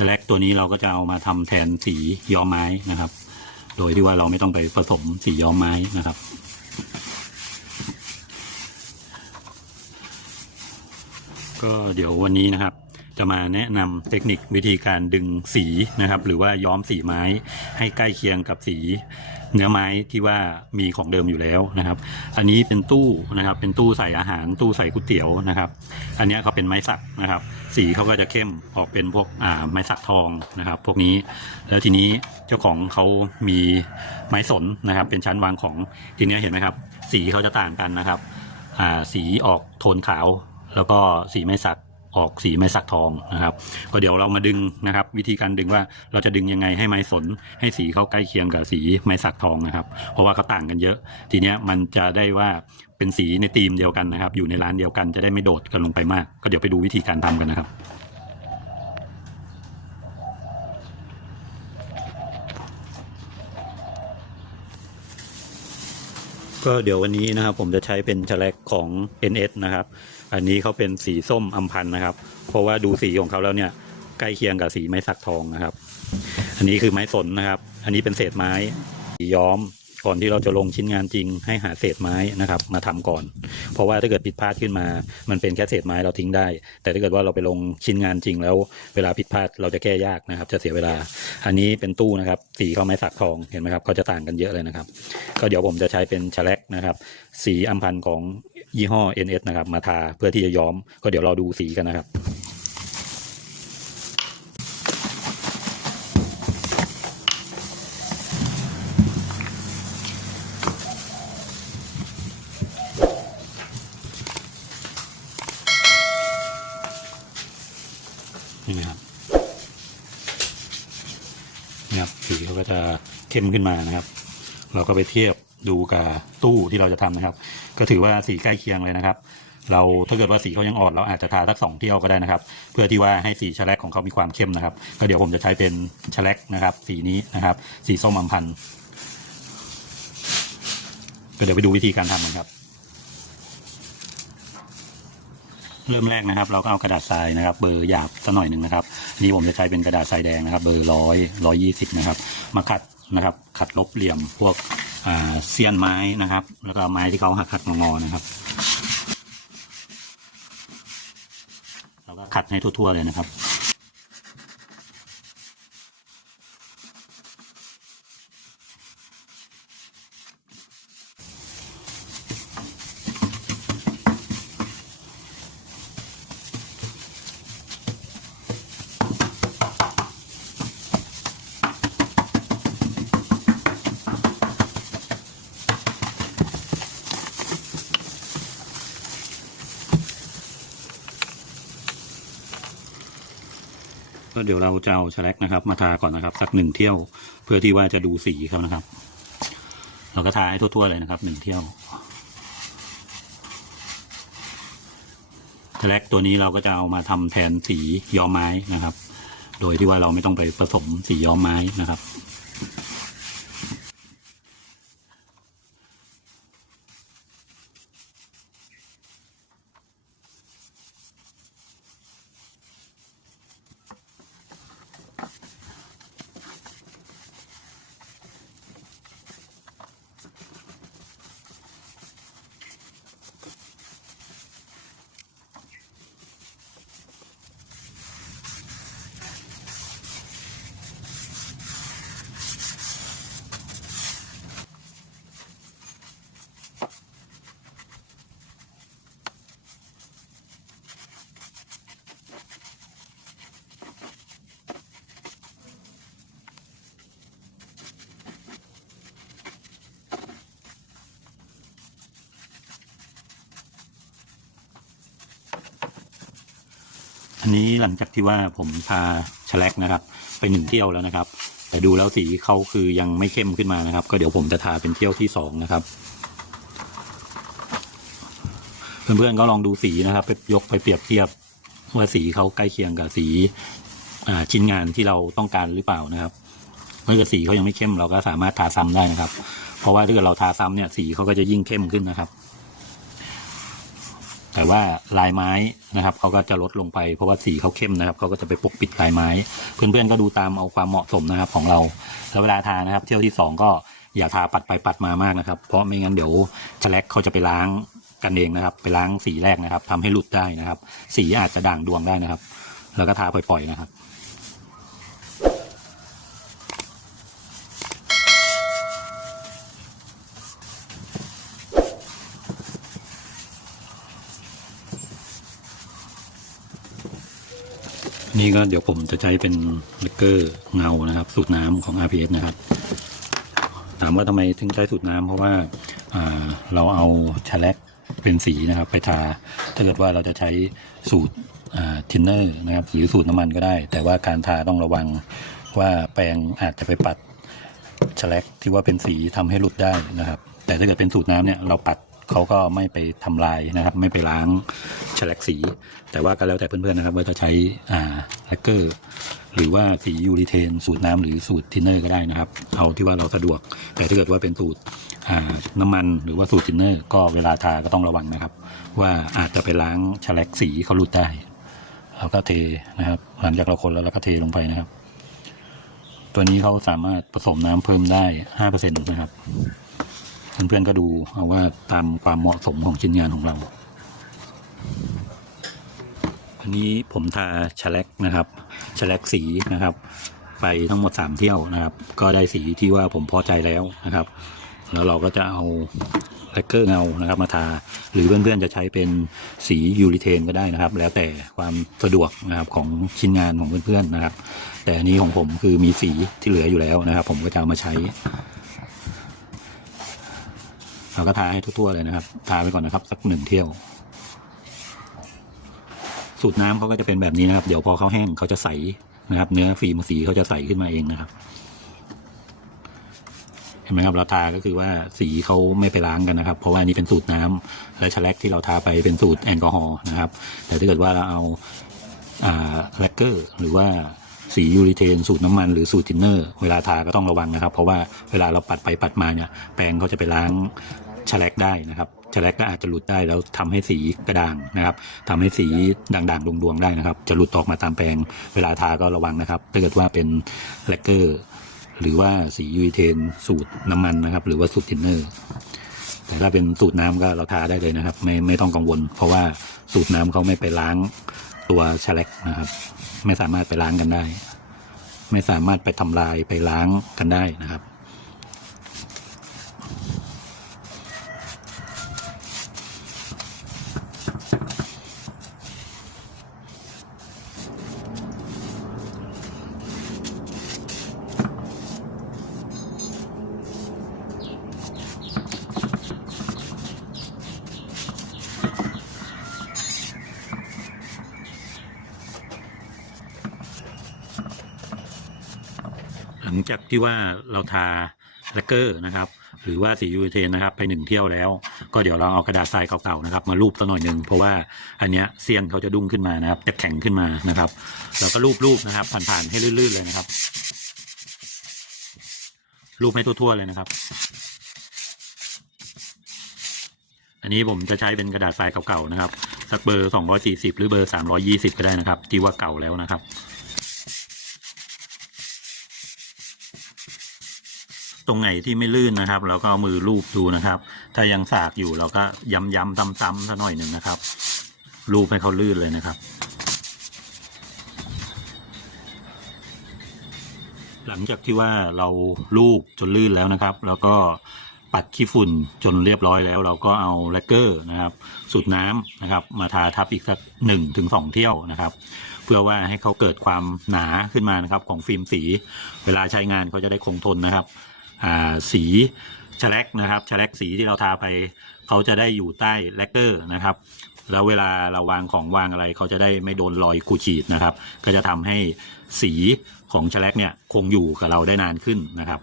แทลกตัวนี้เราก็จะเอามาทำแทนสีย้อมไม้นะครับ โดยที่ว่าเราไม่ต้องไปผสมสีย้อมไม้นะครับ ก็เดี๋ยววันนี้นะครับ จะมาแนะนำเทคนิควิธีการดึงสีนะครับ หรือว่าย้อมสีไม้ให้ใกล้เคียงกับสี เนื้อไม้ที่ว่ามีของเดิมอยู่แล้วนะครับ อันนี้เป็นตู้นะครับ เป็นตู้ใส่อาหารตู้ใส่ก๋วยเตี๋ยวนะครับ อันนี้เขาเป็นไม้สักนะครับ สีเขาก็จะเข้มออกเป็นพวกอ่าไม้สักทองนะครับ พวกนี้ แล้วทีนี้เจ้าของเขามีไม้สนนะครับ เป็นชั้นวางของทีนี้เห็นไหมครับ สีเขาจะต่างกันนะครับอ่าสีออกโทนขาว แล้วก็สีไม้สัก ออกสีไม้สักทองนะครับ ก็เดี๋ยวเรามาดึงนะครับ วิธีการดึงว่าเราจะดึงยังไงให้ไม้สน ให้สีเขาใกล้เคียงกับสีไม้สักทองนะครับ เพราะว่าเขาต่างกันเยอะ ทีเนี้ยมันจะได้ว่าเป็นสีในธีมเดียวกันนะครับ อยู่ในร้านเดียวกันจะได้ไม่โดดกันลงไปมาก ก็เดี๋ยวไปดูวิธีการทำกันนะครับ ก็เดี๋ยววันนี้นะครับผมจะใช้เป็นแฉลกของ NS นะครับ อันนี้เขาเป็นสีส้มอัมพันธ์นะครับ เพราะว่าดูสีของเขาแล้วเนี่ยใกล้เคียงกับสีไม้สักทองนะครับ อันนี้คือไม้สนนะครับ อันนี้เป็นเศษไม้สีย้อม ก่อนที่เราจะลงชิ้นงานจริงให้หาเศษไม้นะครับ มาทำก่อน เพราะว่าถ้าเกิดผิดพลาดขึ้นมา มันเป็นแค่เศษไม้เราทิ้งได้ แต่ถ้าเกิดว่าเราไปลงชิ้นงานจริงแล้ว เวลาผิดพลาดเราจะแก้ยากนะครับ จะเสียเวลา อันนี้เป็นตู้นะครับสีเขาไม้สักทองเห็นไหมครับเขาจะต่างกันเยอะเลยนะครับ ก็เดี๋ยวผมจะใช้เป็นแฉลกนะครับ สีอัมพันธ์ของยี่ห้อ NS นะครับมาทาเพื่อที่จะย้อม ก็เดี๋ยวเราดูสีกันนะครับ นี่นะครับนี่ครับสีเขาก็จะเข้มขึ้นมานะครับ เราก็ไปเทียบดูกับตู้ที่เราจะทำนะครับ ก็ถือว่าสีใกล้เคียงเลยนะครับ เราถ้าเกิดว่าสีเขายังอ่อนเราอาจจะทาสักสองเที่ยวก็ได้นะครับ เพื่อที่ว่าให้สีแฉลกของเขามีความเข้มนะครับ ก็เดี๋ยวผมจะใช้เป็นแฉลกนะครับ สีนี้นะครับ สีส้มอัมพันธ์ก็เดี๋ยวไปดูวิธีการทำกันครับ เริ่มแรกนะครับ เราก็เอากระดาษทรายนะครับ เบอร์หยาบสักหน่อยหนึ่งนะครับนี่ผมจะใช้เป็นกระดาษทรายแดงนะครับ เบอร์ร้อยร้อยยี่สิบนะครับ มาขัดนะครับ ขัดลบเหลี่ยมพวกเสียนไม้นะครับ แล้วก็ไม้ที่เขาหักหักงอนะครับเราก็ขัดให้ทั่วๆเลยนะครับ ก็เดี๋ยวเราจะเอาแฉลกนะครับ มาทาก่อนนะครับ สักหนึ่งเที่ยว เพื่อที่ว่าจะดูสีเขานะครับ เราก็ทาให้ทั่วๆเลยนะครับหนึ่งเที่ยวแฉลกตัวนี้เราก็จะเอามาทำแทนสีย้อมไม้นะครับ โดยที่ว่าเราไม่ต้องไปผสมสีย้อมไม้นะครับ อันนี้หลังจากที่ว่าผมทาแฉลกนะครับ ไปหนึ่งเที่ยวแล้วนะครับ แต่ดูแล้วสีเขาคือยังไม่เข้มขึ้นมานะครับ ก็เดี๋ยวผมจะทาเป็นเที่ยวที่สองนะครับ เพื่อนๆก็ลองดูสีนะครับ ไปยกไปเปรียบเทียบว่าสีเขาใกล้เคียงกับสีชิ้นงานที่เราต้องการหรือเปล่านะครับถ้าเกิดสีเขายังไม่เข้มเราก็สามารถทาซ้ำได้นะครับ เพราะว่าถ้าเกิดเราทาซ้ำเนี่ยสีเขาก็จะยิ่งเข้มขึ้นนะครับ แต่ว่าลายไม้นะครับเขาก็จะลดลงไปเพราะว่าสีเขาเข้มนะครับเขาก็จะไปปกปิดลายไม้ เพื่อนๆก็ดูตามเอาความเหมาะสมนะครับของเราแล้วเวลาทานะครับ เที่ยวที่สองก็อย่าทาปัดไปปัดมามากนะครับ เพราะไม่งั้นเดี๋ยวแฉลกเขาจะไปล้างกันเองนะครับ ไปล้างสีแรกนะครับทำให้หลุดได้นะครับ สีอาจจะด่างดวงได้นะครับ แล้วก็ทาปล่อยๆนะครับ นี่ก็เดี๋ยวผมจะใช้เป็นเลกเกอร์เงานะครับ สูตรน้ำของ RPS นะครับ ถามว่าทำไมถึงใช้สูตรน้ำเพราะว่าอ่าเราเอาชาแลกเป็นสีนะครับ ไปทา ถ้าเกิดว่าเราจะใช้สูตรทินเนอร์นะครับหรือสูตรน้ำมันก็ได้ แต่ว่าการทาต้องระวังว่าแปรงอาจจะไปปัดชาแลกที่ว่าเป็นสีทำให้หลุดได้นะครับ แต่ถ้าเกิดเป็นสูตรน้ำเนี่ยเราปัด เขาก็ไม่ไปทำลายนะครับ ไม่ไปล้างฉลักสี แต่ว่าก็แล้วแต่เพื่อนๆนะครับว่าจะใช้อ่าแลกเกอร์หรือว่าสียูริเทน สูตรน้ำหรือสูตรทินเนอร์ก็ได้นะครับ เอาที่ว่าเราสะดวก แต่ถ้าเกิดว่าเป็นสูตรน้ำมันหรือว่าสูตรทินเนอร์ก็เวลาทาก็ต้องระวังนะครับ ว่าอาจจะไปล้างฉลักสีเขาหลุดได้เราก็เทนะครับ หลังจากเราคนแล้วเราก็เทลงไปนะครับ ตัวนี้เขาสามารถผสมน้ำเพิ่มได้ห้าเปอร์เซ็นต์นะครับ เพื่อนๆก็ดูเอาว่าตามความเหมาะสมของชิ้นงานของเรา อันนี้ผมทาชะแลกนะครับชะแลกสีนะครับ ไปทั้งหมดสามเที่ยวนะครับ ก็ได้สีที่ว่าผมพอใจแล้วนะครับ แล้วเราก็จะเอาแลกเกอร์เงานะครับมาทา หรือเพื่อนๆจะใช้เป็นสียูริเทนก็ได้นะครับ แล้วแต่ความสะดวกนะครับของชิ้นงานของเพื่อนๆนะครับ แต่อันนี้ของผมคือมีสีที่เหลืออยู่แล้วนะครับ ผมก็จะเอามาใช้ เราก็ทาให้ทั่วๆเลยนะครับ ทาไปก่อนนะครับ สักหนึ่งเที่ยว สูตรน้ำเขาก็จะเป็นแบบนี้นะครับ เดี๋ยวพอเขาแห้งเขาจะใสนะครับ เนื้อฟิล์มสีเขาจะใสขึ้นมาเองนะครับเห็นไหมครับเราทาก็คือว่าสีเขาไม่ไปล้างกันนะครับ เพราะว่านี้เป็นสูตรน้ำและชะแลกที่เราทาไปเป็นสูตรแอลกอฮอล์นะครับ แต่ถ้าเกิดว่าเราเอาแลกเกอร์หรือว่าสียูริเทน สูตรน้ำมันหรือสูตรทินเนอร์ เวลาทาก็ต้องระวังนะครับ เพราะว่าเวลาเราปัดไปปัดมาเนี่ยแปรงเขาจะไปล้าง ฉลักได้นะครับฉลักก็อาจจะหลุดได้แล้วทำให้สีกระด่างนะครับทำให้สีด่างๆดวงๆได้นะครับ จะหลุดออกมาตามแปรงเวลาทาก็ระวังนะครับถ้าเกิดว่าเป็นแลกเกอร์หรือว่าสียูริเทนสูตรน้ำมันนะครับ หรือว่าสูตรทินเนอร์แต่ถ้าเป็นสูตรน้ำก็เราทาได้เลยนะครับ ไม่ไม่ต้องกังวล เพราะว่าสูตรน้ำเขาไม่ไปล้างตัวฉลักนะครับ ไม่สามารถไปล้างกันได้ ไม่สามารถไปทำลายไปล้างกันได้นะครับ จากที่ว่าเราทาแลกเกอร์นะครับ หรือว่าสียูเทนนะครับ ไปหนึ่งเที่ยวแล้ว ก็เดี๋ยวเราเอากระดาษทรายเก่าๆนะครับ มาลูบสักหน่อยหนึ่งเพราะว่าอันเนี้ยเซียนเขาจะดุ้งขึ้นมานะครับ จะแข็งขึ้นมานะครับเราก็ลูบๆนะครับ ผ่านๆให้ลื่นๆเลยนะครับลูบให้ทั่วๆเลยนะครับ อันนี้ผมจะใช้เป็นกระดาษทรายเก่าๆนะครับ สักเบอร์ 240 หรือเบอร์ 320 ก็ได้นะครับ ที่ว่าเก่าแล้วนะครับ ตรงไหนที่ไม่ลื่นนะครับเราก็เอามือลูบดูนะครับ ถ้ายังสากอยู่เราก็ย้ำย้ำๆซ้ำๆสักหน่อยหนึ่งนะครับลูบให้เขาลื่นเลยนะครับ หลังจากที่ว่าเราลูบจนลื่นแล้วนะครับ แล้วก็ปัดขี้ฝุ่นจนเรียบร้อยแล้ว เราก็เอาแลกเกอร์นะครับ สูตรน้ำนะครับ มาทาทับอีกสักหนึ่งถึงสองเที่ยวนะครับ เพื่อว่าให้เขาเกิดความหนาขึ้นมานะครับ ของฟิล์มสี เวลาใช้งานเขาจะได้คงทนนะครับ สีชะแลกนะครับชะแลกสีที่เราทาไปเขาจะได้อยู่ใต้แลกเกอร์นะครับ แล้วเวลาเราวางของวางอะไรเขาจะได้ไม่โดนรอยขูดขีดนะครับ ก็จะทำให้สีของชะแลกเนี่ยคงอยู่กับเราได้นานขึ้นนะครับ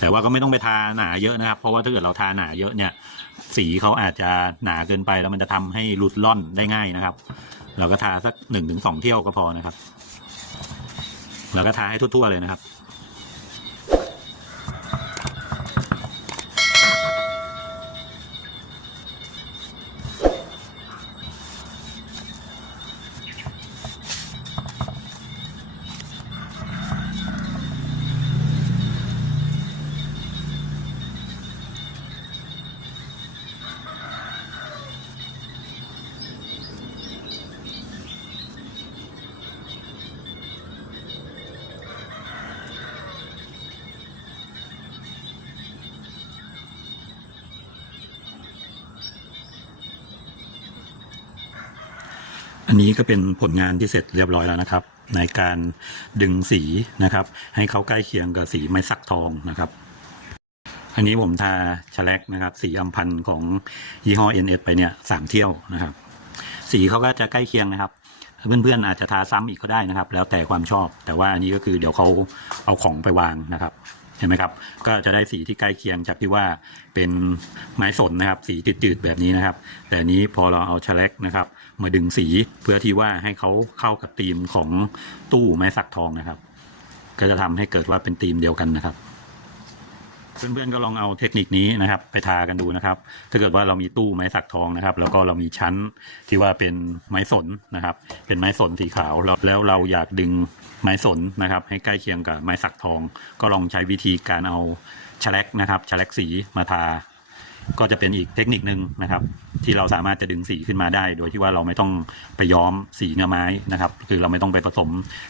แต่ว่าก็ไม่ต้องไปทาหนาเยอะนะครับ เพราะว่าถ้าเกิดเราทาหนาเยอะเนี่ยสีเขาอาจจะหนาเกินไปแล้วมันจะทำให้หลุดล่อนได้ง่ายนะครับ เราก็ทาสักหนึ่งถึงสองเที่ยวก็พอนะครับแล้วก็ทาให้ทั่วๆเลยนะครับ นี้ก็เป็นผลงานที่เสร็จเรียบร้อยแล้วนะครับ ในการดึงสีนะครับ ให้เขาใกล้เคียงกับสีไม้สักทองนะครับ อันนี้ผมทาชะแลกนะครับ สีอัมพันธ์ของยี่ห้อ NS ไปเนี่ยสามเที่ยวนะครับ สีเขาก็จะใกล้เคียงนะครับเพื่อนๆอาจจะทาซ้ำอีกก็ได้นะครับ แล้วแต่ความชอบ แต่ว่าอันนี้ก็คือเดี๋ยวเขาเอาของไปวางนะครับ เห็นไหมครับ ก็จะได้สีที่ใกล้เคียงจากที่ว่าเป็นไม้สนนะครับ สีจืดๆแบบนี้นะครับ แต่นี้พอเราเอาชะเลกนะครับ มาดึงสีเพื่อที่ว่าให้เขาเข้ากับธีมของตู้ไม้สักทองนะครับ ก็จะทำให้เกิดว่าเป็นธีมเดียวกันนะครับ เพื่อนๆก็ลองเอาเทคนิคนี้นะครับ ไปทากันดูนะครับ ถ้าเกิดว่าเรามีตู้ไม้สักทองนะครับ แล้วก็เรามีชั้นที่ว่าเป็นไม้สนนะครับ เป็นไม้สนสีขาวแล้วแล้วเราอยากดึงไม้สนนะครับ ให้ใกล้เคียงกับไม้สักทอง ก็ลองใช้วิธีการเอาแฉลกนะครับแฉลกสีมาทา ก็จะเป็นอีกเทคนิคนึงนะครับ ที่เราสามารถจะดึงสีขึ้นมาได้ โดยที่ว่าเราไม่ต้องไปย้อมสีเนื้อไม้นะครับ คือเราไม่ต้องไปผสม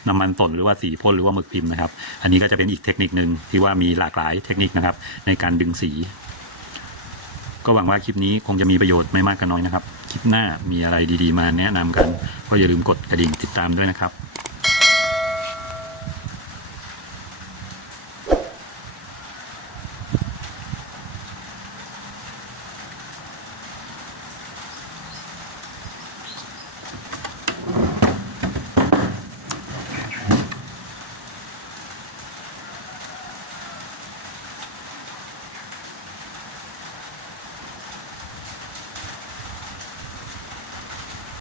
น้ำมันสนหรือว่าสีพ่นหรือว่าหมึกพิมพ์นะครับ อันนี้ก็จะเป็นอีกเทคนิคนึงที่ว่ามีหลากหลายเทคนิคนะครับ ในการดึงสี ก็หวังว่าคลิปนี้คงจะมีประโยชน์ไม่มากก็น้อยนะครับ คลิปหน้ามีอะไรดีๆ มาแนะนำกันก็อย่าลืมกดกระดิ่งติดตามด้วยนะครับ